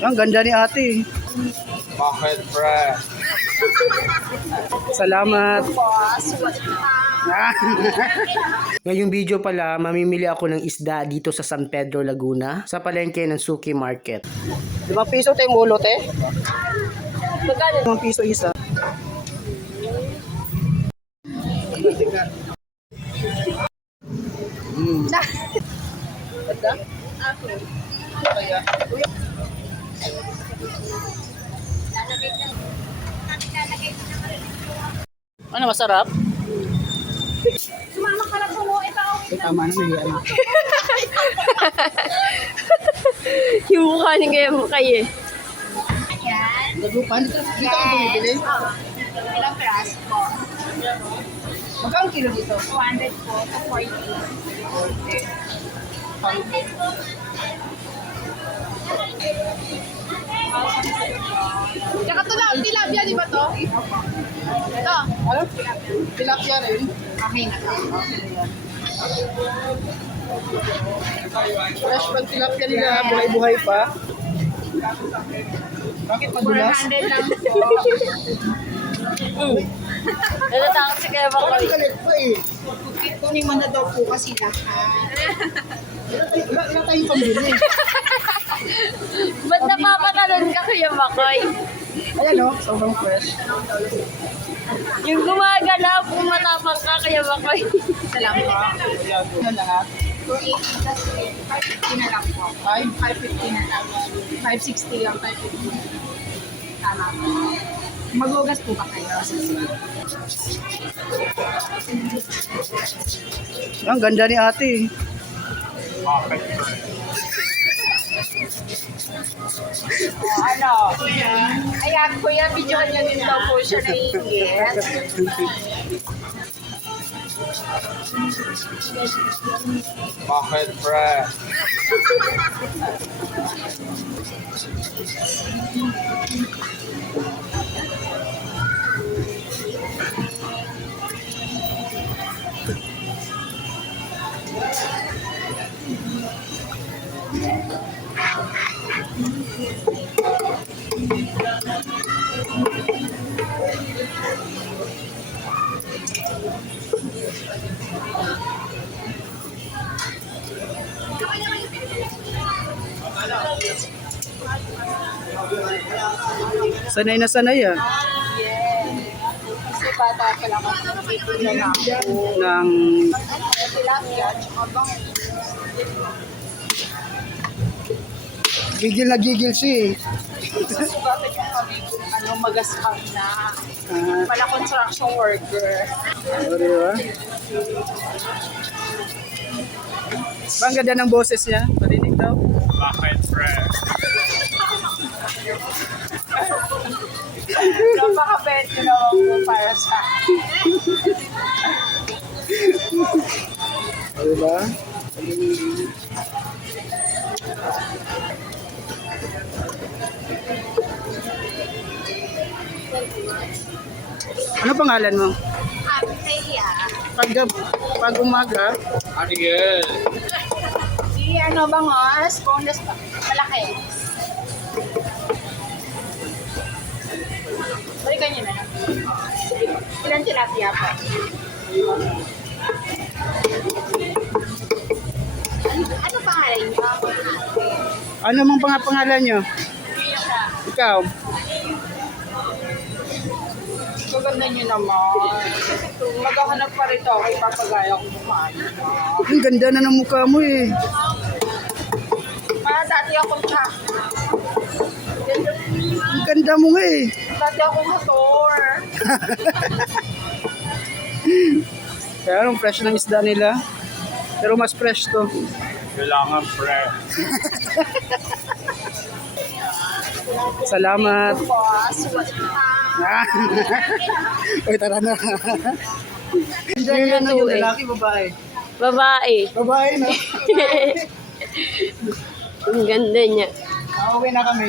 Ang ganda ni ate. Bakit, pre? Salamat. Ngayong video pala, mamimili ako ng isda dito sa San Pedro, Laguna, sa palengke ng Suki Market. 5 piso tayong ulo, te? Magkano? 5 piso isa. Ganda? Ano, masarap? Sumama ka lang po, ikaw. Tama na, nahiya na. Yung mukha ni kayo eh. Ayan. Nagupan? Dito ka bumibili? Ilang piraso po? Magkano kilo dito? 200 po to 40. Tsaka ito lang, tilapia, di ba to? Ito. Ano? Tilapia rin. Okay na to. Fresh pang tilapia nila, buhay-buhay pa. Bakit madulas? 400 lang po. Natatakot si Kuya Parang Bakoy. galit pa eh. Kunin mo na daw po kasi lahat. Wala tayong pambili. Ba't napapatalon ka, Kuya Bakoy? Ayan o, sobrang fresh. Yung gumagalaw, pumatapang ka, Kuya Bakoy. Isa lang po. Ano lahat? 280 plus 550 na lang po. 550 na lang. 560 lang, 550. Tama po. Magugas po ba kayo? Ang ganda ni ate. Bakit, pre? Ano? Ayan, kuya, video niya din daw po siya naiingit. Bakit, pre? Sanay na sanay ah. Kasi bata pa lang ako nakikita na ako. Ng Tilapia, tsaka bang gigil na gigil siya eh. susugatan yung kami kung ano, magaspang na. Ah, Pala construction worker. ano diba? Ang ganda ng boses niya. Parinig daw. Bakit, pre? Napaka-bet ko naman po para sa Diba? Ano pangalan mo? Pag umaga, Ariel. si ano bangos, boneless pa. Malaki. Balikan niyo na lang. Ilan tilapia po? Ano pangalan niyo? ano mang pangalan nyo? Ikaw? Maganda niyo naman. Maghahanap pa rin ako kay papagaya kong kumain. Ang ganda na ng mukha mo eh. Para dati akong chak. Ang ganda mo nga eh. Dati akong motor. Kaya anong fresh ng isda nila. Pero mas fresh to. Kailangan, pre. Salamat. Boss, Uy, tara na. Diyan yung lalaki, babae. Babae. Babae na. Ang ganda niya. Pauwi na kami.